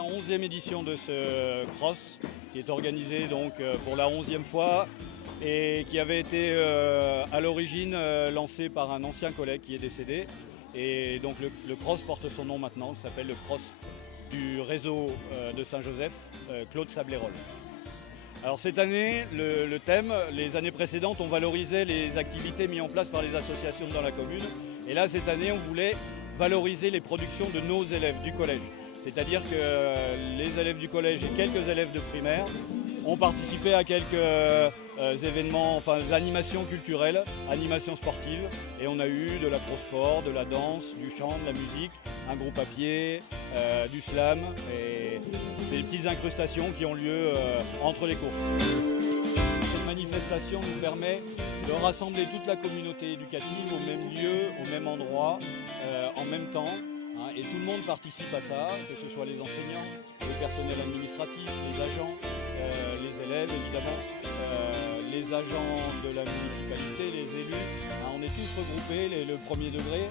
la 11e édition de ce cross qui est organisé donc pour la 11e fois et qui avait été à l'origine lancé par un ancien collègue qui est décédé. Et donc le cross porte son nom maintenant, il s'appelle le cross du réseau de Saint-Joseph, Claude Sablérol. Alors cette année, le thème, les années précédentes, on valorisait les activités mises en place par les associations dans la commune. Et là, cette année, on voulait valoriser les productions de nos élèves du collège. C'est-à-dire que les élèves du collège et quelques élèves de primaire ont participé à quelques événements, enfin animations culturelles, animations sportives. Et on a eu de la pro-sport, de la danse, du chant, de la musique, un groupe à pied, du slam. Et c'est des petites incrustations qui ont lieu entre les courses. Cette manifestation nous permet de rassembler toute la communauté éducative au même lieu, au même endroit, en même temps. Et tout le monde participe à ça, que ce soit les enseignants, le personnel administratif, les agents, les élèves évidemment, les agents de la municipalité, les élus. On est tous regroupés, le premier degré,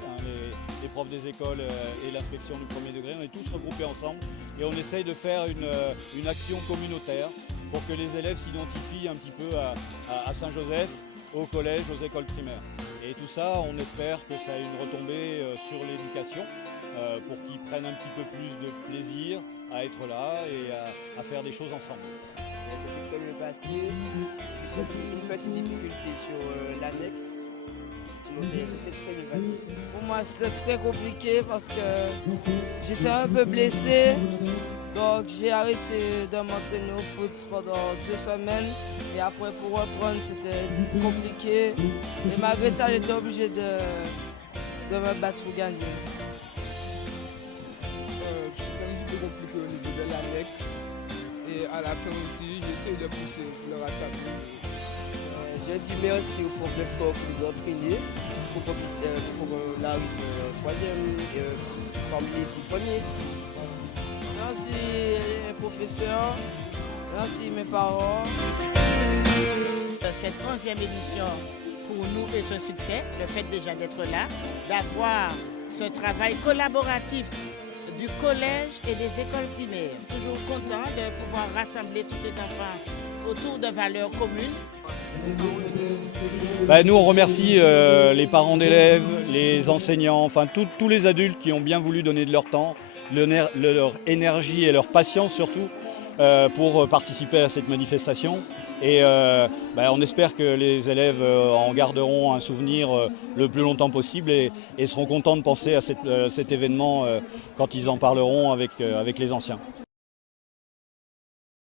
les profs des écoles et l'inspection du premier degré, on est tous regroupés ensemble et on essaye de faire une action communautaire pour que les élèves s'identifient un petit peu à Saint-Joseph, au collège, aux écoles primaires. Et tout ça, on espère que ça ait une retombée sur l'éducation pour qu'ils prennent un petit peu plus de plaisir à être là et à faire des choses ensemble. Ça s'est très bien passé. Juste une petite difficulté sur l'annexe. Sinon, ça s'est très bien passé. Pour moi, c'était très compliqué parce que j'étais un peu blessé. Donc, j'ai arrêté de m'entraîner au foot pendant 2 semaines. Et après, pour reprendre, c'était compliqué. Et malgré ça, j'étais obligé de me battre pour gagner. C'était un petit peu compliqué au niveau de l'annexe. Et à la fin aussi, j'essaie de pousser pour le rattraper. Je dis merci aux professeurs qui nous ont entraînés pour qu'on arrive 3e parmi les 10 premiers. Merci les professeurs, merci mes parents. Cette 11e édition pour nous est un succès, le fait déjà d'être là, d'avoir ce travail collaboratif du collège et des écoles primaires. Toujours content de pouvoir rassembler tous ces enfants autour de valeurs communes. Nous on remercie les parents d'élèves, les enseignants, enfin tous les adultes qui ont bien voulu donner de leur temps, leur énergie et leur patience surtout pour participer à cette manifestation. Et on espère que les élèves en garderont un souvenir le plus longtemps possible et seront contents de penser à cet événement quand ils en parleront avec les anciens.